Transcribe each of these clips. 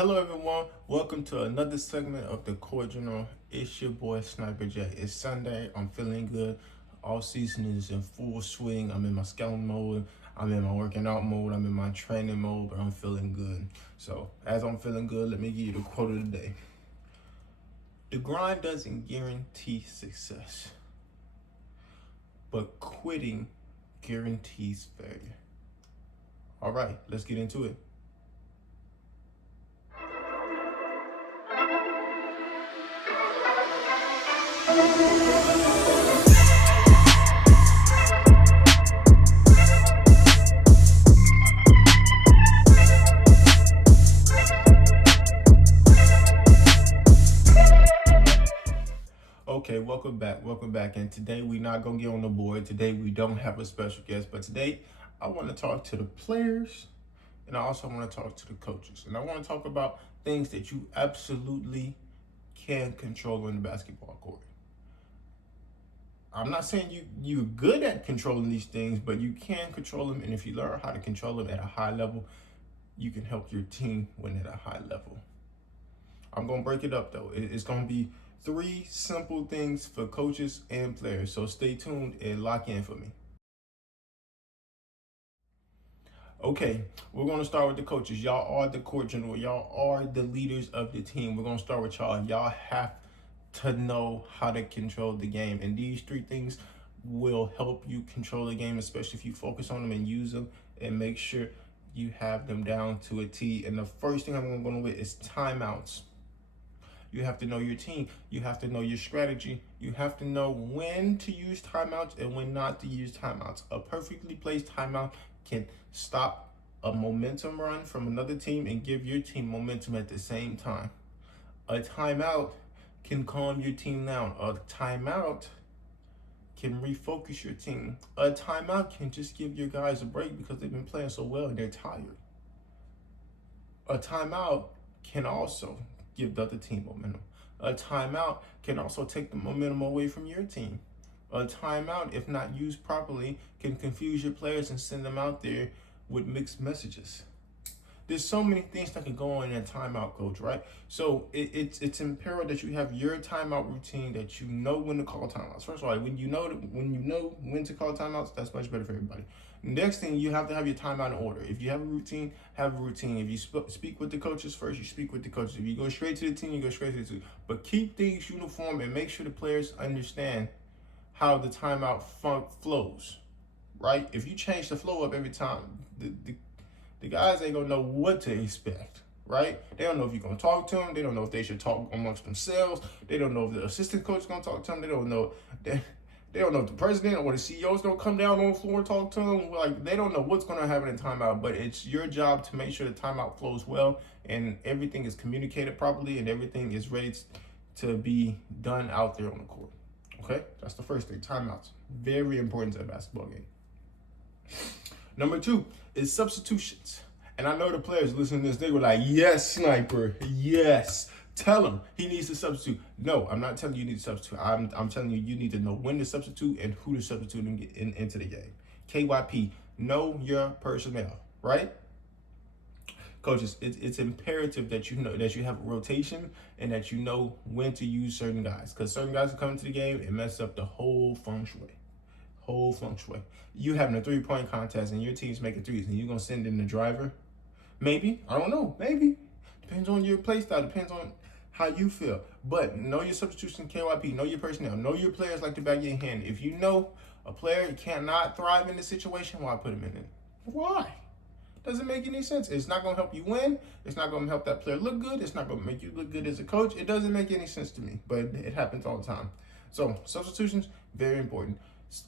Hello everyone, welcome to another segment of the Court General. It's your boy SniperrR J. It's Sunday, I'm feeling good. All season is in full swing. I'm in my scouting mode, I'm in my working out mode, I'm in my training mode, but I'm feeling good. So as I'm feeling good, let me give you the quote of the day. The grind doesn't guarantee success, but quitting guarantees failure. All right, let's get into it. Okay, welcome back. And today we're not gonna get on the board. Today we don't have a special guest, but today I want to talk to the players and I also want to talk to the coaches. And I want to talk about things that you absolutely can control on the basketball court. I'm not saying you're good at controlling these things, but you can control them, and if you learn how to control them at a high level, you can help your team win at a high level. I'm gonna break it up though. It's gonna be 3 simple things for coaches and players. So stay tuned and lock in for me. Okay, we're gonna start with the coaches. Y'all are the court general. Y'all are the leaders of the team. We're gonna start with y'all. Y'all have to know how to control the game. And these 3 things will help you control the game, especially if you focus on them and use them and make sure you have them down to a T. And the first thing I'm gonna go with is timeouts. You have to know your team. You have to know your strategy. You have to know when to use timeouts and when not to use timeouts. A perfectly placed timeout can stop a momentum run from another team and give your team momentum at the same time. A timeout can calm your team down. A timeout can refocus your team. A timeout can just give your guys a break because they've been playing so well and they're tired. A timeout can also give the other team momentum. A timeout can also take the momentum away from your team. A timeout, if not used properly, can confuse your players and send them out there with mixed messages. There's so many things that can go on in a timeout, coach, right? So it's imperative that you have your timeout routine, that you know when to call timeouts. First of all, when you know when to call timeouts, that's much better for everybody. Next thing, you have to have your timeout in order. If you have a routine, have a routine. If you speak with the coaches first, you speak with the coaches. If you go straight to the team, you go straight to the team. But keep things uniform and make sure the players understand how the timeout flows, right? If you change the flow up every time, the guys ain't gonna know what to expect, right? They don't know if you're gonna talk to them. They don't know if they should talk amongst themselves. They don't know if the assistant coach is gonna talk to them. They don't know if the president or the CEO is gonna come down on the floor and talk to them. Like, they don't know what's gonna happen in timeout, but it's your job to make sure the timeout flows well and everything is communicated properly and everything is ready to be done out there on the court. Okay, that's the first thing. Timeouts, very important to a basketball game. Number 2 is substitutions. And I know the players listening to this, they were like, yes, Sniper, yes. Tell him he needs to substitute. No, I'm not telling you need to substitute. I'm telling you need to know when to substitute and who to substitute into the game. KYP, know your personnel, right? Coaches, it's imperative that you know that you have a rotation and that you know when to use certain guys, because certain guys will come into the game and mess up the whole feng shui. You having a 3-point contest and your team's making threes and you're gonna send in the driver? Maybe, I don't know. Maybe depends on your play style. Depends on how you feel. But know your substitution, KYP. Know your personnel. Know your players like the back of your hand. If you know a player cannot thrive in this situation, why put him in it? Why? Doesn't make any sense. It's not going to help you win. It's not going to help that player look good. It's not going to make you look good as a coach. It doesn't make any sense to me, but it happens all the time. So substitutions, very important.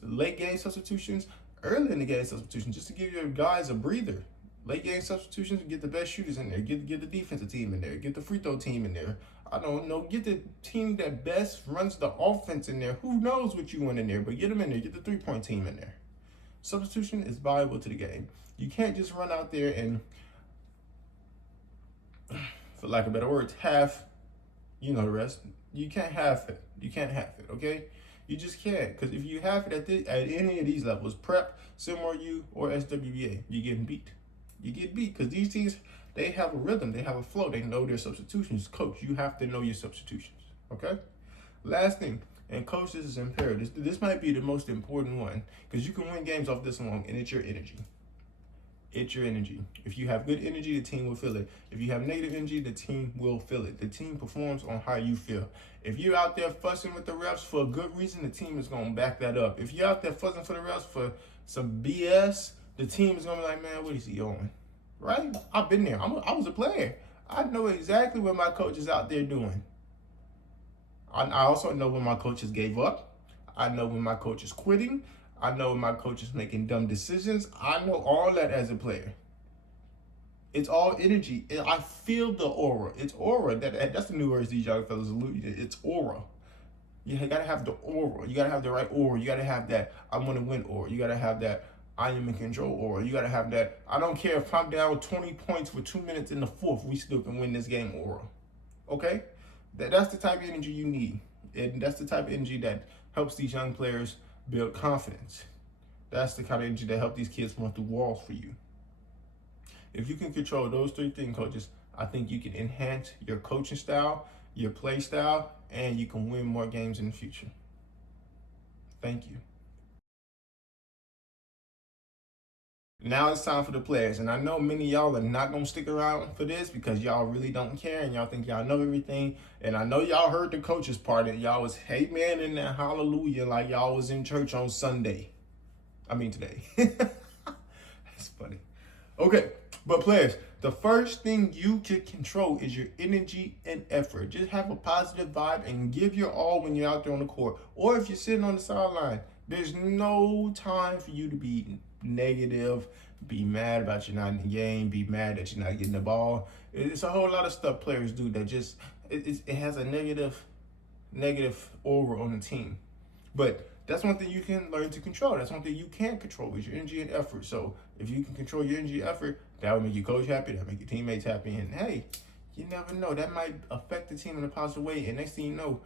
Late game substitutions, early in the game substitutions, just to give your guys a breather. Late game substitutions, get the best shooters in there. Get the defensive team in there. Get the free throw team in there. I don't know. Get the team that best runs the offense in there. Who knows what you want in there, but get them in there. Get the 3-point team in there. Substitution is valuable to the game. You can't just run out there and, for lack of better words, half, you know the rest. You can't half it. Okay? You just can't, because if you have it at any of these levels, prep, SimWorld U, or SWBA, you're getting beat. You get beat because these teams They have a rhythm, they have a flow, they know their substitutions. Coach, you have to know your substitutions, okay? Last thing, and coach, this is imperative. This might be the most important one because you can win games off this alone, and it's your energy. It's your energy. If you have good energy, the team will feel it. If you have negative energy, the team will feel it. The team performs on how you feel. If you're out there fussing with the refs for a good reason, the team is going to back that up. If you're out there fussing for the refs for some BS, the team is going to be like, man, what is he on? Right? I've been there. I was a player. I know exactly what my coach is out there doing. I also know when my coaches gave up. I know when my coach is quitting. I know when my coach is making dumb decisions. I know all that as a player. It's all energy. I feel the aura. It's aura. That's the new words these young fellas allude to. It's aura. You gotta have the aura. You gotta have the right aura. You gotta have that I want to win aura. You gotta have that I am in control aura. You gotta have that I don't care if I'm down 20 points for 2 minutes in the fourth, we still can win this game aura. Okay? That's the type of energy you need. And that's the type of energy that helps these young players build confidence. That's the kind of energy that helps these kids run through walls for you. If you can control those three things, coaches, I think you can enhance your coaching style, your play style, and you can win more games in the future. Thank you. Now it's time for the players, and I know many of y'all are not going to stick around for this because y'all really don't care and y'all think y'all know everything, and I know y'all heard the coaches part and y'all was amen in that hallelujah like y'all was in church on Sunday. I mean today. That's funny. Okay, but players, the first thing you can control is your energy and effort. Just have a positive vibe and give your all when you're out there on the court. Or if you're sitting on the sideline, there's no time for you to be negative, be mad about you not in the game, be mad that you're not getting the ball. It's a whole lot of stuff players do that just, it has a negative aura on the team. But that's one thing you can learn to control. That's one thing you can't control is your energy and effort. So if you can control your energy and effort, that will make your coach happy, that will make your teammates happy. And hey, you never know, that might affect the team in a positive way. And next thing you know,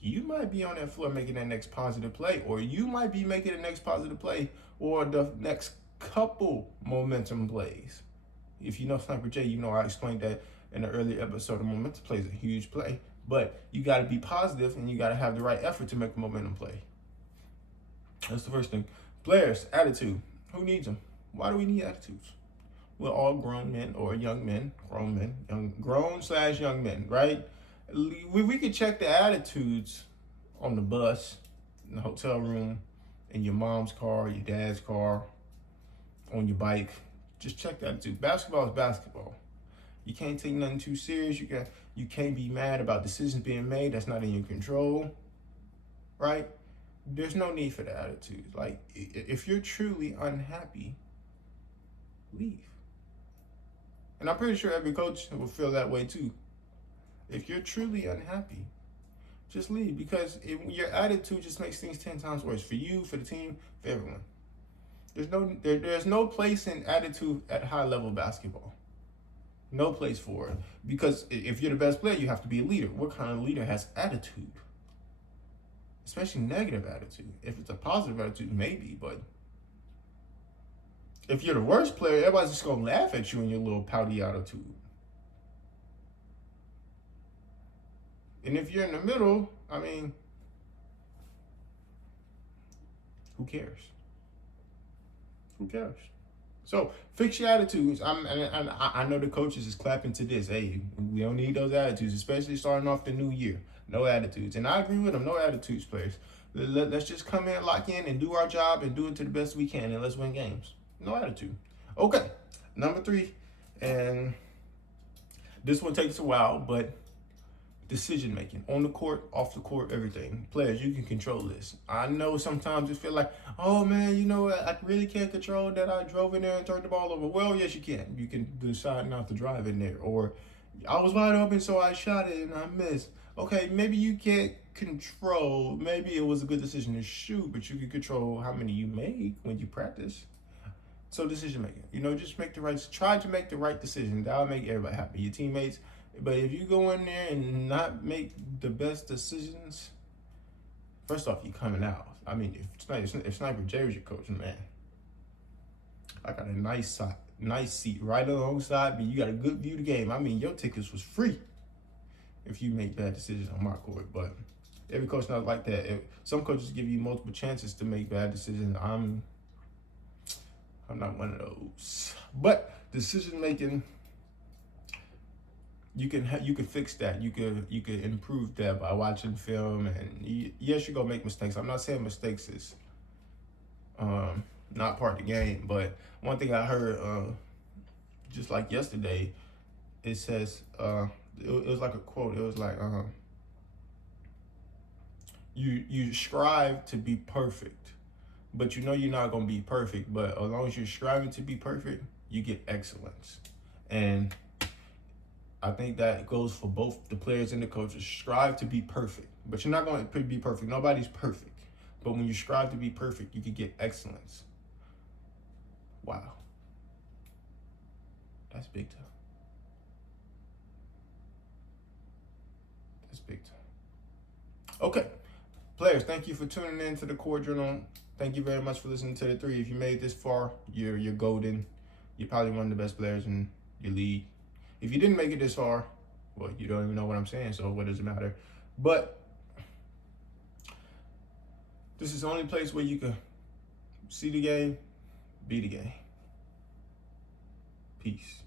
you might be on that floor making that next positive play, or you might be making the next positive play or the next couple momentum plays. If you know SnipRrr J, you know I explained that in an earlier episode. A momentum play is a huge play, but you got to be positive and you got to have the right effort to make a momentum play. That's the first thing. Players, attitude. Who needs them? Why do we need attitudes? We're all grown men or young men, grown/young men, right? We could check the attitudes on the bus, in the hotel room, in your mom's car, your dad's car, on your bike. Just check the attitude. Basketball is basketball. You can't take nothing too serious. You can't be mad about decisions being made that's not in your control, right? There's no need for the attitude. Like, if you're truly unhappy, leave. And I'm pretty sure every coach will feel that way too. If you're truly unhappy, just leave, because your attitude just makes things 10 times worse for you, for the team, for everyone. There's no place in attitude at high level basketball. No place for it. Because if you're the best player, you have to be a leader. What kind of leader has attitude? Especially negative attitude. If it's a positive attitude, maybe, but if you're the worst player, everybody's just gonna laugh at you in your little pouty attitude. And if you're in the middle, I mean, who cares? Who cares? So fix your attitudes. I know the coaches is clapping to this. Hey, we don't need those attitudes, especially starting off the new year. No attitudes. And I agree with them. No attitudes, players. Let's just come in, lock in, and do our job and do it to the best we can, and let's win games. No attitude. Okay, number 3, and this one takes a while, but decision making on the court, off the court, everything. Players, you can control this. I know sometimes you feel like, oh man, you know, I really can't control that I drove in there and turned the ball over. Well, yes, you can. You can decide not to drive in there, or I was wide open, so I shot it and I missed. Okay, maybe you can't control. Maybe it was a good decision to shoot, but you can control how many you make when you practice. So decision making, you know, just try to make the right decision. That'll make everybody happy, your teammates. But if you go in there and not make the best decisions, first off, you're coming out. I mean, if SnipRrr J was your coach, man, I got a nice nice seat right alongside me. You got a good view of the game. I mean, your tickets was free if you make bad decisions on my court. But every coach not like that. Some coaches give you multiple chances to make bad decisions. I'm not one of those. But decision making, you can fix that. You could improve that by watching film. And yes, you're gonna make mistakes. I'm not saying mistakes is not part of the game. But one thing I heard, just like yesterday, it says it was like a quote. It was like you strive to be perfect, but you know you're not gonna be perfect. But as long as you're striving to be perfect, you get excellence. And I think that goes for both the players and the coaches. Strive to be perfect, but you're not going to be perfect. Nobody's perfect. But when you strive to be perfect, you can get excellence. Wow. That's big time. That's big time. Okay. Players, thank you for tuning in to the Court Journal. Thank you very much for listening to the three. If you made this far, you're golden. You're probably one of the best players in your league. If you didn't make it this far, well, you don't even know what I'm saying, so what does it matter? But this is the only place where you can see the game, be the game. Peace.